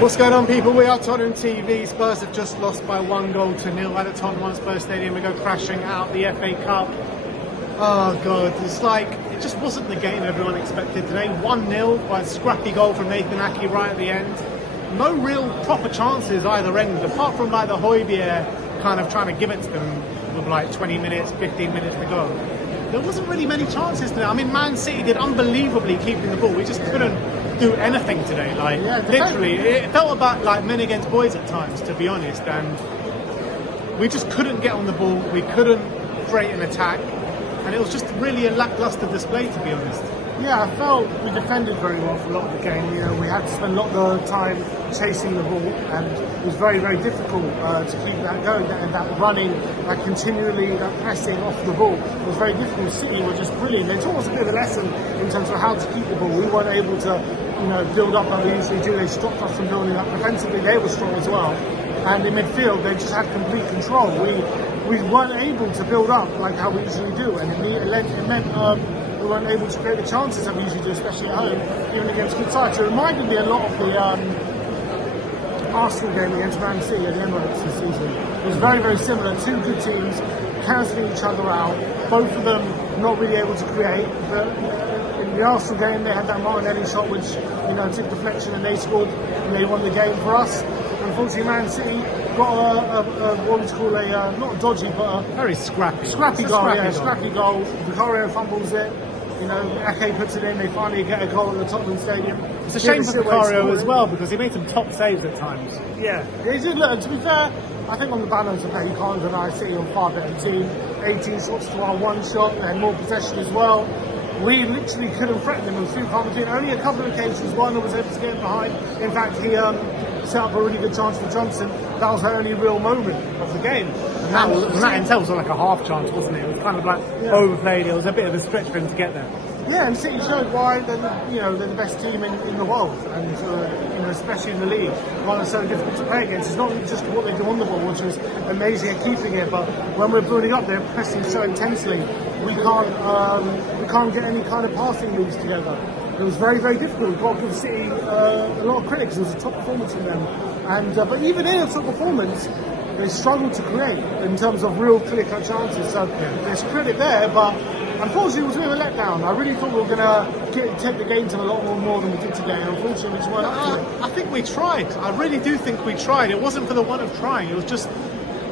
What's going on, people? We are Tottenham TV. Spurs have just lost by 1-0 at the Tottenham Hotspur Stadium. We go crashing out the FA Cup. Oh God, it's like it just wasn't the game everyone expected today. 1-0 by a scrappy goal from Nathan Ake right at the end. No real proper chances either end, apart from like the Højbjerg kind of trying to give it to them with like 20 minutes, 15 minutes to go. There wasn't really many chances today. I mean, Man City did unbelievably keeping the ball. We just couldn't do anything today. Like, literally, it felt about like men against boys at times, to be honest. And we just couldn't get on the ball. We couldn't create an attack. And it was just really a lackluster display, to be honest. Yeah, I felt we defended very well for a lot of the game. You know, we had to spend a lot of the time chasing the ball, and it was very, very difficult to keep that going. And that running, that continually, that pressing off the ball was very difficult. City were just brilliant. They taught us a bit of a lesson in terms of how to keep the ball. We weren't able to, build up like we usually do. They stopped us from building up. Defensively, they were strong as well. And in midfield, they just had complete control. We weren't able to build up like how we usually do, and it meant we weren't able to create the chances that we usually do, especially at home, even against good sides. It reminded me a lot of the Arsenal game against Man City at the Emirates this season. It was very, very similar. Two good teams cancelling each other out, both of them not really able to create. But in the Arsenal game, they had that Martinelli shot which took deflection and they scored and they won the game for us. Unfortunately, Man City got what we call a not dodgy but a very scrappy goal. Vicario fumbles it. Ake puts it in. They finally get a goal at the Tottenham Stadium. It's a shame for Vicario as well because he made some top saves at times. Yeah, he did. Look, to be fair, I think on the balance of play, you can't deny City on far better team. 18 shots to our one shot. They had more possession as well. We literally couldn't threaten them. It was too complicated. Only a couple of occasions, Werner was able to get behind. In fact, he set up a really good chance for Johnson. That was her only real moment of the game. And that in itself was like a half chance, wasn't it? It was kind of like overplayed. It was a bit of a stretch for him to get there. Yeah, and City showed why they're the best team in the world, and especially in the league. Why they're so difficult to play against. It's not just what they do on the ball, which was amazing at keeping it, but when we're building up, they're pressing so intensely. We can't get any kind of passing moves together. It was very, very difficult. We've got to give City a lot of critics. It was a top performance from them, and but even in a top performance, they struggled to create in terms of real clear-cut chances. So there's credit there, but unfortunately, it was a bit of a letdown. I really thought we were going to take the game to a lot more than we did today, and unfortunately, we just weren't up to it. I think we tried. I really do think we tried. It wasn't for the want of trying. It was just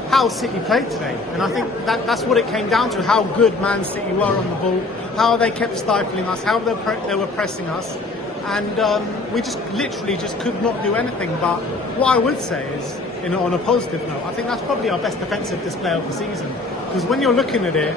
how City played today, and I think that's what it came down to. How good Man City were on the ball, how they kept stifling us, how they were pressing us, and we just literally just could not do anything. But what I would say is, on a positive note, I think that's probably our best defensive display of the season, because when you're looking at it,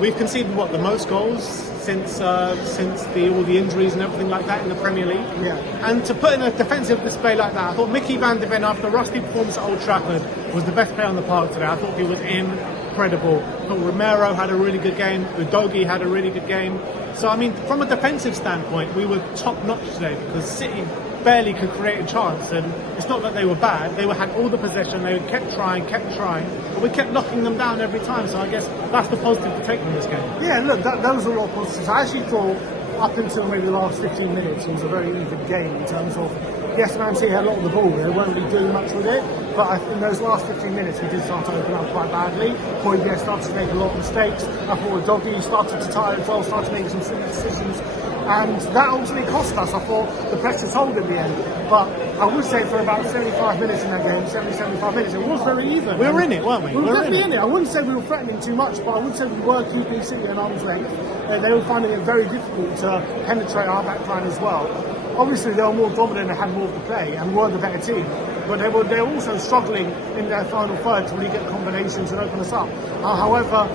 we've conceded the most goals since all the injuries and everything like that in the Premier League. Yeah. And to put in a defensive display like that, I thought Mickey van de Ven, after a rusty performance at Old Trafford, was the best player on the park today. I thought he was incredible. I thought Romero had a really good game. Udogie had a really good game. So I mean, from a defensive standpoint, we were top notch today because City barely could create a chance, and it's not that they were bad. They had all the possession. They kept trying, but we kept knocking them down every time. So I guess that's the positive to take from this game. Yeah, look, that was a lot of positives. I actually thought up until maybe the last 15 minutes it was a very even game in terms of, yes, Man City had a lot of the ball. They weren't really doing much with it, but in those last 15 minutes we did start to open up quite badly. Højbjerg started to make a lot of mistakes. I thought Udogie started to tire as well, started making some silly decisions. And that ultimately cost us. I thought the pressure told in the end. But I would say for about 75 minutes in that game, 75 minutes, it was very even. We were in it, weren't we? We were definitely in it. I wouldn't say we were threatening too much, but I would say we were keeping City at arm's length. They were finding it very difficult to penetrate our back line as well. Obviously, they were more dominant and had more of the play and were the better team. But they were also struggling in their final third to really get combinations and open us up. However,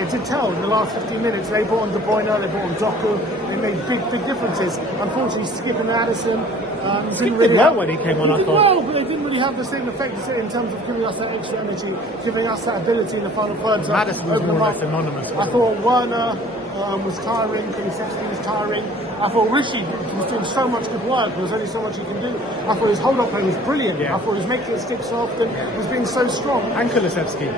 it did tell in the last 15 minutes. They brought on De Bruyne, they brought on Doku. They made big differences. Unfortunately, Skip and Addison didn't really well when he came on. He did well, but they didn't really have the same effect in terms of giving us that extra energy, giving us that ability in the final third. Addison was more or less anonymous. I thought Werner was tiring, Kulusevski was tiring. I thought Rishi was doing so much good work, there was only so much he can do. I thought his hold-up play was brilliant. I thought he was making it stick soft and was being so strong. And Kulusevski.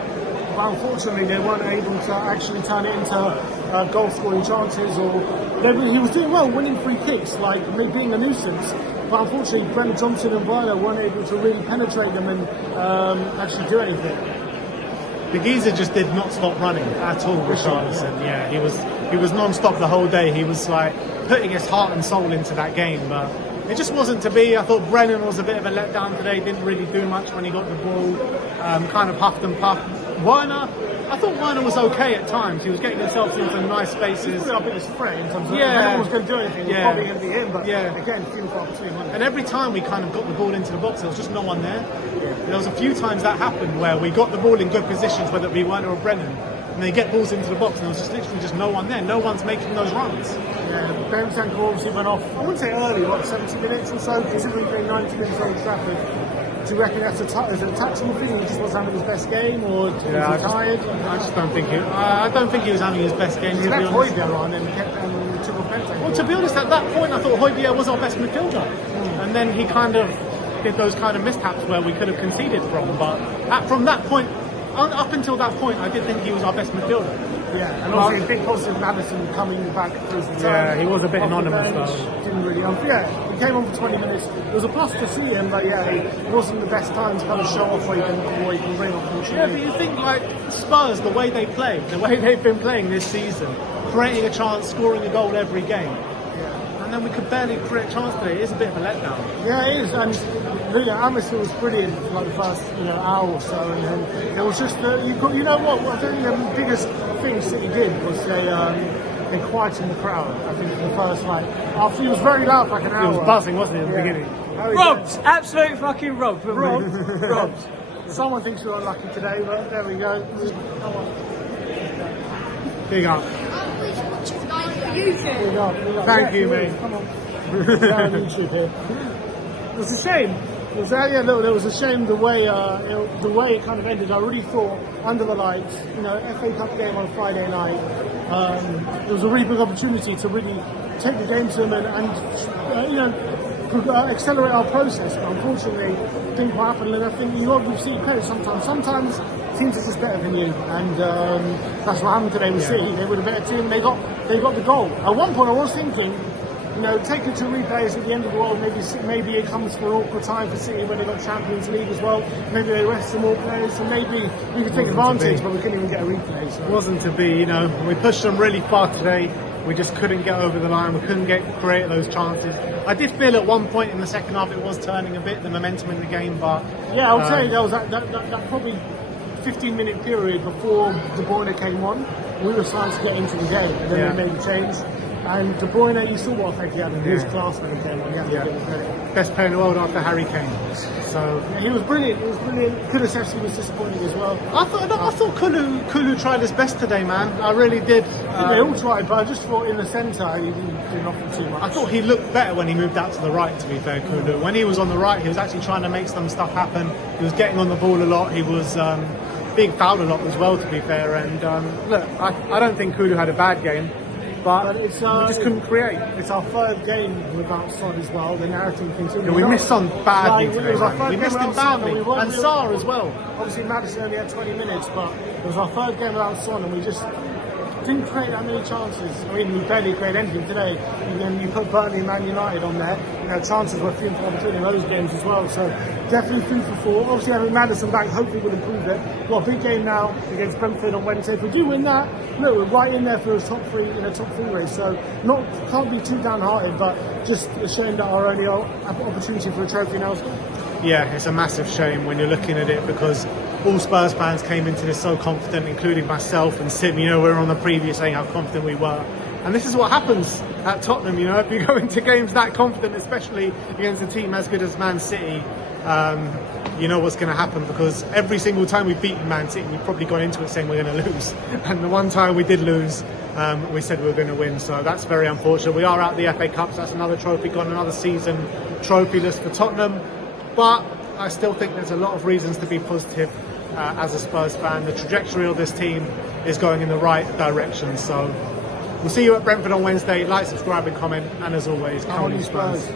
But unfortunately, they weren't able to actually turn it into goal-scoring chances. He was doing well, winning free kicks, like being a nuisance. but unfortunately, Brent Johnson and Werner weren't able to really penetrate them and actually do anything. The geezer just did not stop running at all, Richarlison. Yeah, he was non-stop the whole day. He was like putting his heart and soul into that game, but it just wasn't to be. I thought Brennan was a bit of a letdown today. Didn't really do much when he got the ball. Kind of huffed and puffed. Werner, I thought Werner was okay at times. He was getting himself into nice spaces. He's probably our biggest threat in terms of if anyone was going to do anything, it was probably going to be him. But again, few and far between. And every time we kind of got the ball into the box, there was just no one there. There was a few times that happened where we got the ball in good positions, whether it be Werner or Brennan, and they get balls into the box, and there was just literally just no one there. No one's making those runs. Yeah, Bentancur obviously went off, I wouldn't say early, 70 minutes or so, considering playing 90 minutes Old Trafford. Do you reckon that's a tactical thing? He just wasn't having his best game, or was he tired? I just don't think I don't think he was having his best game. He left Højbjerg on and kept took off Bentancur. Well, to be honest, at that point, I thought Højbjerg was our best midfielder, and then he kind of did those kind of mishaps where we could have conceded from. But from that point, up until that point, I did think he was our best midfielder. Yeah, and obviously a big positive Maddison coming back for his return. Yeah, he was a bit anonymous though. Didn't really. He came on for 20 minutes. It was a plus to see him, but it wasn't the best time to kind of show off what he can bring. Unfortunately. Yeah, but you think like Spurs, the way they play, the way they've been playing this season, creating a chance, scoring a goal every game. And then we could barely create a chance today. It is a bit of a letdown. Yeah, it is. And really, Amistel was brilliant for like the first hour or so, and then it was just you know what? I think the biggest thing City did was they quietened the crowd. I think in the first after he was very loud for like an hour. He was buzzing, wasn't he, at the beginning? Robbed, absolute fucking robbed. Robbed. Someone thinks we're unlucky today, but there we go. Big up. Big up. Thank you, mate. Come on. Down on YouTube here. It was a shame. It was a shame the way it kind of ended. I really thought under the lights, FA Cup game on a Friday night, it was a really big opportunity to really take the game to them and accelerate our process. But unfortunately, it didn't quite happen. And I think we've seen credit sometimes. Sometimes teams are just better than you, and that's what happened today with City. They were a better team. They got the goal. At one point, I was thinking, take it to replays at the end of the world. Maybe it comes for an awkward time for City when they got Champions League as well. Maybe they rest some more players, so maybe we could take advantage, but we couldn't even get a replay. So. It wasn't to be, we pushed them really far today. We just couldn't get over the line. We couldn't create those chances. I did feel at one point in the second half it was turning a bit, the momentum in the game, but yeah, I would say there was that probably 15-minute period before De Bruyne came on. We were starting to get into the game, and then we made the change. And De Bruyne, you saw what effect he had on his class when he came on. You have to give him credit. Best player in the world after Harry Kane. So he was brilliant. Kulusevski was disappointing as well. I thought Kulu tried his best today, man. I really did. They all tried, but I just thought in the centre he didn't offer too much. I thought he looked better when he moved out to the right, to be fair, Kulu. When he was on the right, he was actually trying to make some stuff happen. He was getting on the ball a lot. He was being fouled a lot as well, to be fair. And look, I don't think Kulu had a bad game. But we just couldn't create. It's our third game without Son as well. The narrative continues. We missed Son badly today. We missed him badly. And Sarr as well. Obviously, Maddison only had 20 minutes, but it was our third game without Son, and we just didn't create that many chances. I mean, we barely created anything today. And then you put Burnley and Man United on there. Chances were few and far between in those games as well. So definitely 3 for 4. Obviously, having Maddison back hopefully will improve it. Got a big game now against Brentford on Wednesday. If we do win that, look, we're right in there for a top three race. So can't be too downhearted, but just a shame that our only opportunity for a trophy now. Yeah, it's a massive shame when you're looking at it, because all Spurs fans came into this so confident, including myself and Sim. We were on the preview saying how confident we were. And this is what happens at Tottenham, if you go into games that confident, especially against a team as good as Man City, you know what's going to happen, because every single time we've beaten Man City, we've probably gone into it saying we're going to lose. And the one time we did lose, we said we were going to win. So that's very unfortunate. We are out the FA Cup, so that's another trophy gone, another season trophy list for Tottenham. But I still think there's a lot of reasons to be positive as a Spurs fan. The trajectory of this team is going in the right direction. So we'll see you at Brentford on Wednesday. Like, subscribe and comment. And as always, come on, Spurs.